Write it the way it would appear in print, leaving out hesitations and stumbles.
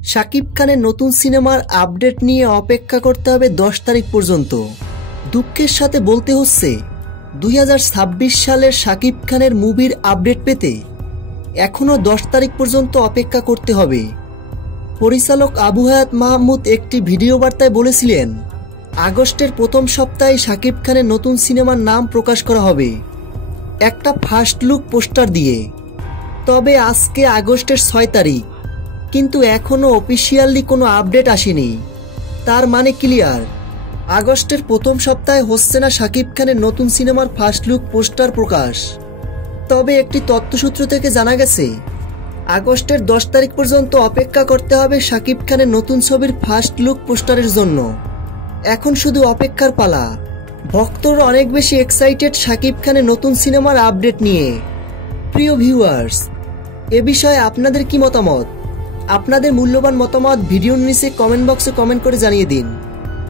শাকিব খানের নতুন সিনেমার আপডেট নিয়ে অপেক্ষা করতে হবে 10 তারিখ পর্যন্ত। দুঃখের সাথে বলতে হচ্ছে 2026 সালের শাকিব খানের মুভির আপডেট পেতে এখনও 10 তারিখ পর্যন্ত অপেক্ষা করতে হবে। পরিচালক আবু হায়াত মাহমুদ একটি ভিডিও বার্তায় বলেছিলেন, আগস্টের প্রথম সপ্তাহে শাকিব খানের নতুন সিনেমার নাম প্রকাশ করা হবে একটা ফার্স্ট লুক পোস্টার দিয়ে। তবে আজকে আগস্টের 6 তারিখ, কিন্তু এখনও অফিসিয়ালি কোনো আপডেট আসেনি। তার মানে ক্লিয়ার, আগস্টের প্রথম সপ্তাহে হচ্ছে না শাকিব খানের নতুন সিনেমার ফার্স্ট লুক পোস্টার প্রকাশ। তবে একটি তথ্যসূত্র থেকে জানা গেছে, আগস্টের 10 তারিখ পর্যন্ত অপেক্ষা করতে হবে শাকিব খানের নতুন ছবির ফার্স্ট লুক পোস্টারের জন্য। এখন শুধু অপেক্ষার পালা। ভক্তরা অনেক বেশি এক্সাইটেড শাকিব খানের নতুন সিনেমার আপডেট নিয়ে। প্রিয় ভিউয়ার্স, এ বিষয়ে আপনাদের কি মতামত? আপনাদের মূল্যবান মতামত ভিডিওর নিচে কমেন্ট বক্সে কমেন্ট করে জানিয়ে দিন।